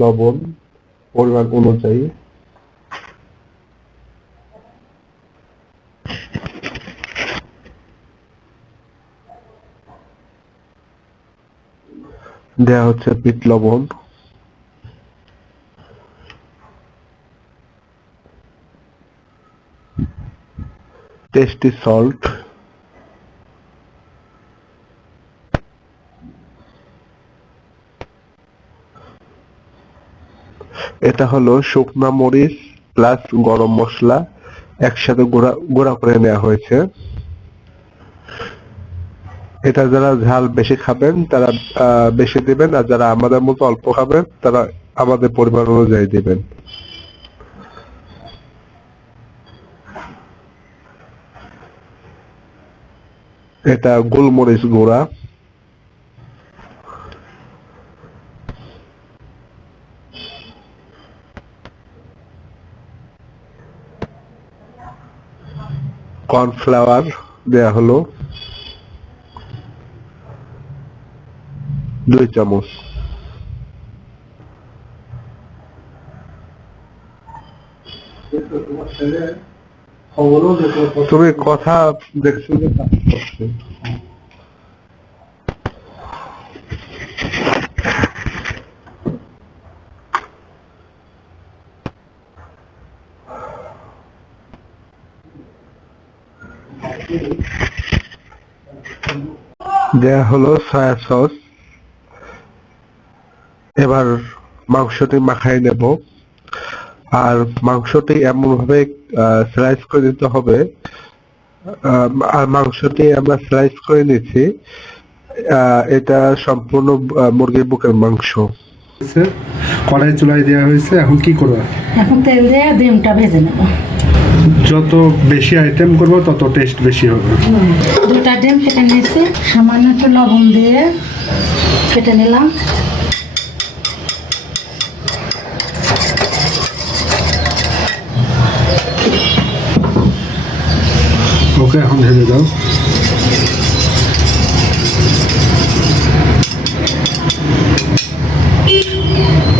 লবণ পরিমাণ অনুযায়ী, দেয়া হচ্ছে বিট লবণ, টেস্টি সল্ট, এটা হলো শুকনা মরিচ প্লাস গরম মশলা একসাথে গুঁড়া করে নেওয়া হয়েছে। এটা যারা ঝাল বেশি খাবেন তারা বেশি দিবেন, আর যারা আমাদের মতো অল্প খাবেন তারা আমাদের পরিমাণ অনুযায়ী দিবেন। এটা গোলমরিচ গুঁড়া, কর্নফ্লাওয়ার দেয়া হলো 2 চামচ, তুমি কথা দেখছো যে দেয়া হলো সয়া সস। এবার মাংসটি মাখাই নেব, আর মাংসটি এমন ভাবে স্লাইস করে দিতে হবে, আর মাংসটি আমরা স্লাইস করে নিচ্ছি, এটা সম্পূর্ণ মুরগির বুকের মাংস। কড়াই চুলায় দেওয়া হয়েছে, এখন কি করবো? এখন তেল দিয়ে ডিমটা ভেজে নেব। যত বেশি আইটেম করবো তত টেস্ট বেশি হবে। 2টা ডিম কেটে নিয়েছি, সামান্য একটু লবণ দিয়ে কেটে নিলাম। ওকে, এখন ঢেলে দাও।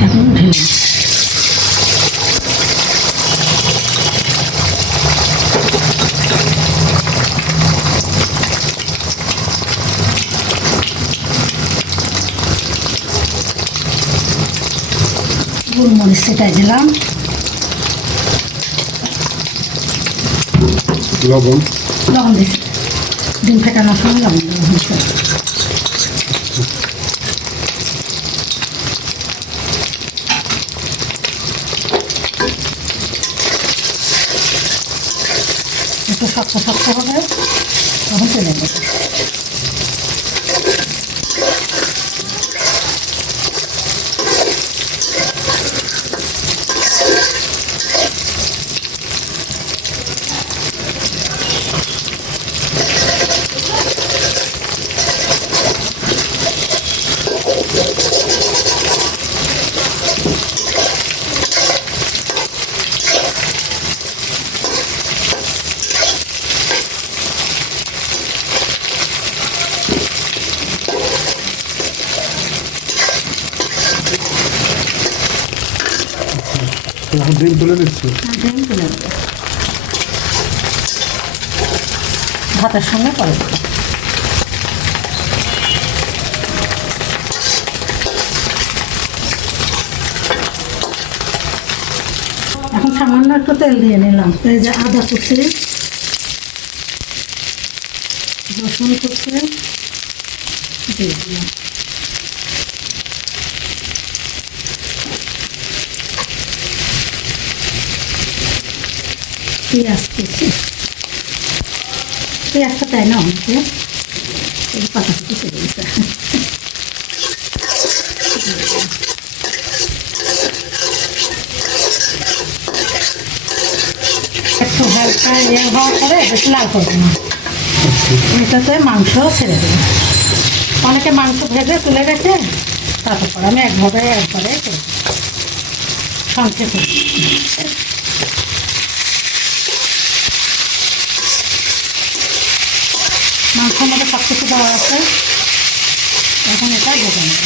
এখন ঢেলে গোলমরিচ সেটাই দিলাম, লবণ দিচ্ছি। ডিম ফেটানোর সময় লবণ দেওয়া হয়েছে। একটু শক্ত শক্ত হবে, তখন তেলে দেবো। এখন ডিম তুলে দিচ্ছি। ডিম তুলে দেবো, ভাতের সঙ্গে পরে দেবো। এখন সামান্য একটু তেল দিয়ে নিলাম। এই যে আদা কুচি, রসুন কুচি দিয়ে দিলাম, পেঁয়াজ কুচি। পেঁয়াজটা তাই না অনেকে পাতা কুচি দিয়েছে। একটু হালকা হওয়ার পরে বেশি লাল করবো না, এটাতে মাংস ছেড়ে দেবো। অনেকে মাংস ভেজে তুলে রেখে তারপর আমি একবারে সংক্ষেপে মাংসের মধ্যে সব কিছু দেওয়া আছে। এখন এটা ভেজে নেব।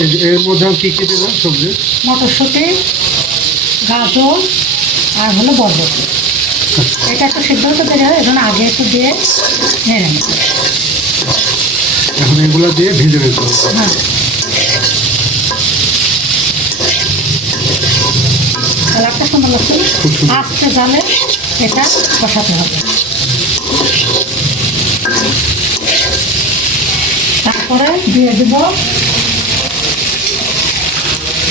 এর মধ্যে কি কি দেবো সবজি? মটরশুঁটি, গাজর আর হলো বরবটি। এটা একটু সিদ্ধ হতে দেরি হয়, এজন্য আগে একটু দিয়ে নেড়ে নেব। এখন এগুলো দিয়ে ভেজে নিতে হবে। হ্যাঁ, কালারটা সুন্দর লাগছে। খুব সুন্দর। আস্তে জালে এটা কষাতে হবে। তারপরে দিয়ে দেব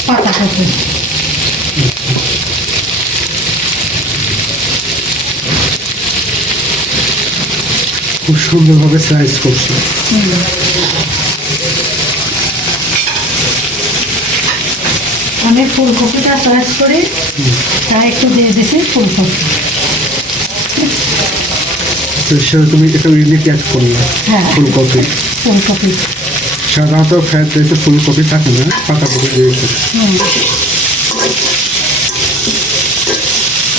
পাতাকপি। খুব সুন্দরভাবে স্লাইস করছে। আমি ফুলকপিটা স্লাইস করি, তাই একটু দিয়ে দিছি ফুলকপি। তো সেটা তুমি এটা ইউনিক অ্যাড করলে হ্যাঁ। ফুলকপি। ফুলকপি সাধারণত ফ্রাইড রাইসে ফুলকপি থাকে না, পাতাকপি দিয়েছে।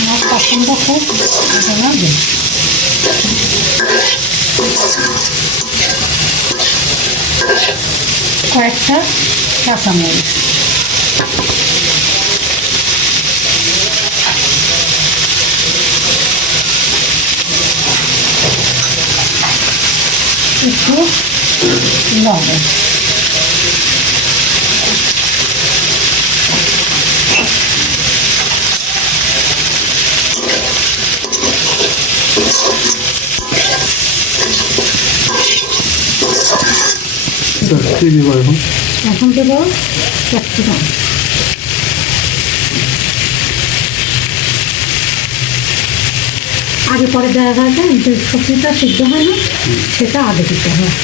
আমার পছন্দ খুব, এজন্য দিই। কয়েকটা কাঁচামরিচ। একটু লবণ। কি দিব এখন? এখন দেবো ক্যাপসিকাম। আগে পরে দেওয়া হয় না, যে সবজিটা সিদ্ধ হয় না সেটা আগে দিতে হয়।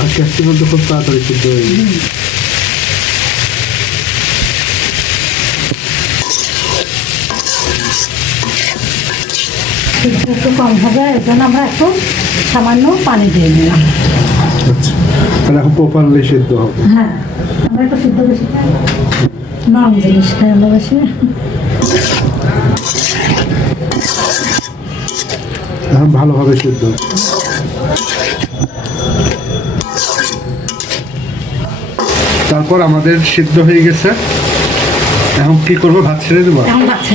আর ক্যাপসিকাম তো খুব তাড়াতাড়ি সিদ্ধ হয়ে যায়। সিদ্ধ একটু কম হবে, এর জন্য আমরা একটু সামান্য পানি দিয়ে দিলাম। আচ্ছা, তাহলে এখন প্রপারলি সিদ্ধ হবে। হ্যাঁ, আমরা একটু সিদ্ধ বেশি খাই, নরম জিনিস খাই আমরা বেশি। এখন ভালোভাবে সিদ্ধ হবে। তারপর আমাদের সিদ্ধ হয়ে গেছে। এখন কি করবো? ভাত ছেড়ে দেবো। এখন বাচ্চা